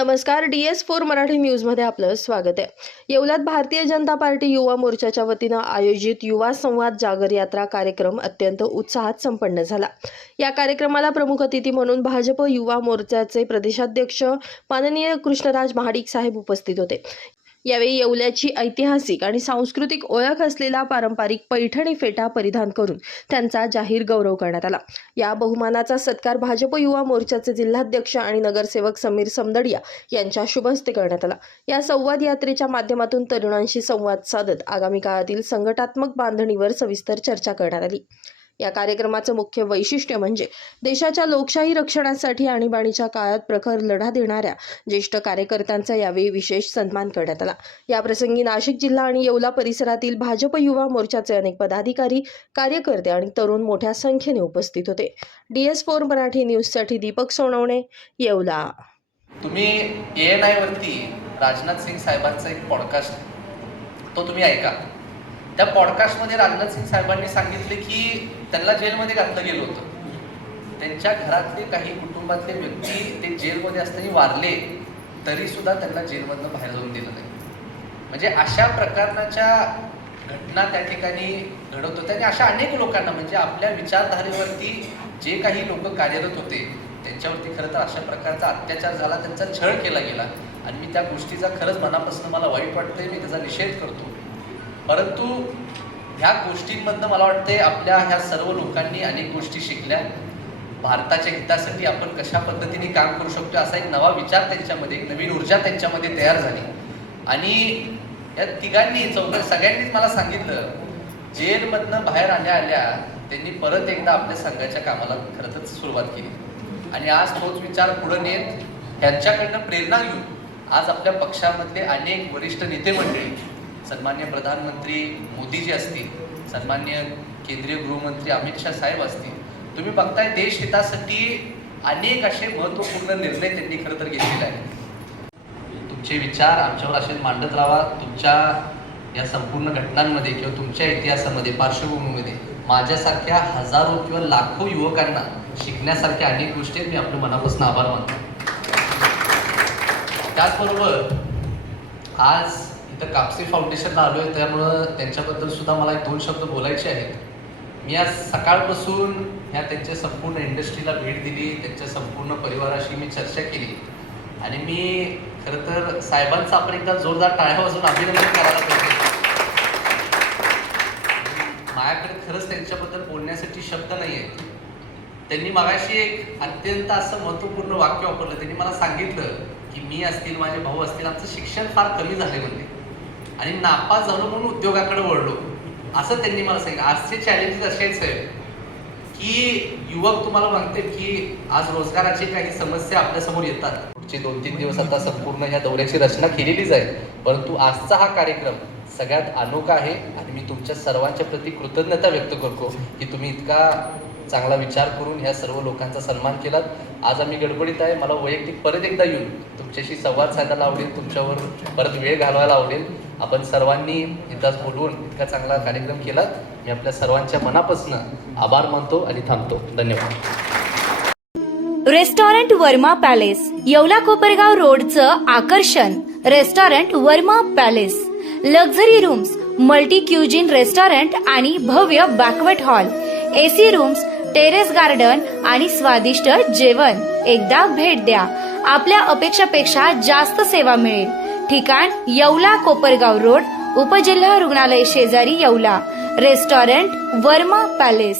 नमस्कार, DS4 मराठी न्यूजमध्ये आपलं स्वागत आहे। येवल्यात भारतीय जनता पार्टी युवा मोर्चाच्या वतीनं आयोजित युवा संवाद जागर यात्रा कार्यक्रम अत्यंत उत्साहात संपन्न झाला। या कार्यक्रमाला प्रमुख अतिथी म्हणून भाजप युवा मोर्चाचे प्रदेशाध्यक्ष माननीय कृष्णराज महाडिक साहेब उपस्थित होते। यावेळी येवल्याची ऐतिहासिक आणि सांस्कृतिक ओळख असलेला पारंपरिक पैठणी फेटा परिधान करून त्यांचा जाहीर गौरव करण्यात आला। या बहुमानाचा सत्कार भाजप युवा मोर्चाचे जिल्हाध्यक्ष आणि नगरसेवक समीर समदडिया यांच्या शुभ हस्ते करण्यात आला। या संवाद यात्रेच्या माध्यमातून तरुणांशी संवाद साधत आगामी काळातील संघटनात्मक बांधणीवर सविस्तर चर्चा करण्यात आली। या कार्यक्रमाचं मुख्य वैशिष्ट्य म्हणजे देशाच्या लोकशाही रक्षणासाठी आणीबाणीच्या काळात प्रखर लढा देणाऱ्या ज्येष्ठ कार्यकर्त्यांचा यावेळी विशेष सन्मान करण्यात आला। या प्रसंगी नाशिक जिल्हा आणि येवला परिसरातील भाजप युवा मोर्चाचे अनेक पदाधिकारी, कार्यकर्ते आणि तरुण मोठ्या संख्येने उपस्थित होते। DS4 मराठी न्यूजसाठी दीपक सोनवणे, येवला। तुम्ही ANI वरती राजनाथ सिंग साहेबांचा एक पॉडकास्ट तो तुम्ही ऐका। त्या पॉडकास्टमध्ये राजनाथ सिंग साहेबांनी सांगितले की त्यांना जेलमध्ये घातलं गेलं होतं। त्यांच्या घरातले काही कुटुंबातले व्यक्ती ते जेलमध्ये असताना वारले तरी सुद्धा त्यांना जेलमधनं बाहेर जाऊन दिलं नाही। म्हणजे अशा प्रकारच्या घटना त्या ठिकाणी घडत होत्या आणि अशा अनेक लोकांना म्हणजे आपल्या विचारधारेवरती जे काही लोक कार्यरत होते त्यांच्यावरती खरं तर अशा प्रकारचा अत्याचार झाला, त्यांचा छळ केला गेला आणि मी त्या गोष्टीचा खरंच मनापासून मला वाईट वाटतंय, मी त्याचा निषेध करतो। परंतु ह्या गोष्टींमधनं मला वाटतंय आपल्या ह्या सर्व लोकांनी अनेक गोष्टी शिकल्या। भारताच्या हितासाठी आपण कशा पद्धतीने काम करू शकतो असा एक नवा विचार त्यांच्यामध्ये, एक नवीन ऊर्जा त्यांच्यामध्ये तयार झाली आणि या तिघांनी सगळ्यांनीच मला सांगितलं जेलमधनं बाहेर आल्या त्यांनी परत एकदा आपल्या संघाच्या कामाला खरं तर सुरुवात केली आणि आज तोच विचार पुढे नेत ह्यांच्याकडनं प्रेरणा घेऊन आज आपल्या पक्षामधले अनेक वरिष्ठ नेते मंडळी, सन्मान्य प्रधानमंत्री मोदीजी असतील, सन्मान्य केंद्रीय गृहमंत्री अमित शाह साहेब असतील, तुम्ही बघताय देश हितासाठी अनेक असे महत्त्वपूर्ण निर्णय त्यांनी खरं तर घेतलेले आहेत। तुमचे विचार आमच्यावर असेच मांडत राहा। तुमच्या या संपूर्ण घटनांमध्ये किंवा तुमच्या इतिहासामध्ये, पार्श्वभूमीमध्ये माझ्यासारख्या हजारो किंवा लाखो युवकांना शिकण्यासारख्या अनेक गोष्टी मी आपल्या मनापासून आभार मानतो। त्याचबरोबर आज इथं कापसी फाउंडेशनला आलो आहे, त्यामुळं त्यांच्याबद्दल सुद्धा मला 2 शब्द बोलायचे आहेत। मी आज सकाळपासून ह्या त्यांच्या संपूर्ण इंडस्ट्रीला भेट दिली, त्यांच्या संपूर्ण परिवाराशी मी चर्चा केली आणि मी खरं तर साहेबांचं आपण एकदा जोरदार टाळ्या वाजवून अभिनंदन करायला पाहिजे। माझ्याकडे खरंच त्यांच्याबद्दल बोलण्यासाठी शब्द नाही आहेत। त्यांनी मगाशी एक अत्यंत असं महत्त्वपूर्ण वाक्य वापरलं। त्यांनी मला सांगितलं की मी असतील, माझे भाऊ असतील, आमचं शिक्षण फार कमी झाले म्हणले आणि नापास झालो म्हणून उद्योगाकडे वळलो असं त्यांनी मला सांगितलं। आजचे चॅलेंजेस असेच आहेत की युवक तुम्हाला म्हणते की आज रोजगाराची काही समस्या आपल्यासमोर येतात। पुढचे 2-3 दिवस आता संपूर्ण ह्या दौऱ्याची रचना केलेलीच आहे, परंतु आजचा हा कार्यक्रम सगळ्यात अनोखा आहे आणि मी तुमच्या सर्वांच्या प्रति कृतज्ञता व्यक्त करतो की तुम्ही इतका चांगला विचार करून ह्या सर्व लोकांचा सन्मान केलात। आज आम्ही गडबडीत आहे, मला वैयक्तिक परत एकदा येऊन तुमच्याशी संवाद साधायला आवडेल, तुमच्यावर परत वेळ घालवायला आवडेल। आपण सर्वांनी इथंच बोलवून इतका चांगला कार्यक्रम केलात। मी आपल्या सर्वांच्या मनापासून आभार मानतो आणि थांबतो। धन्यवाद। रेस्टॉरंट वर्मा पॅलेस, येवला कोपरगाव रोडचं आकर्षण restaurant Varma palace. Luxury rooms, multi cuisine restaurant आणि भव्य banquet hall, AC rooms, terrace garden आणि स्वादिष्ट जेवण। एकदा भेट द्या, आपल्या अपेक्षापेक्षा जास्त सेवा मिळेल। ठिकाण येवला कोपरगाव रोड, उपजिल्हा रुग्णालय शेजारी येवला। Restaurant Varma palace.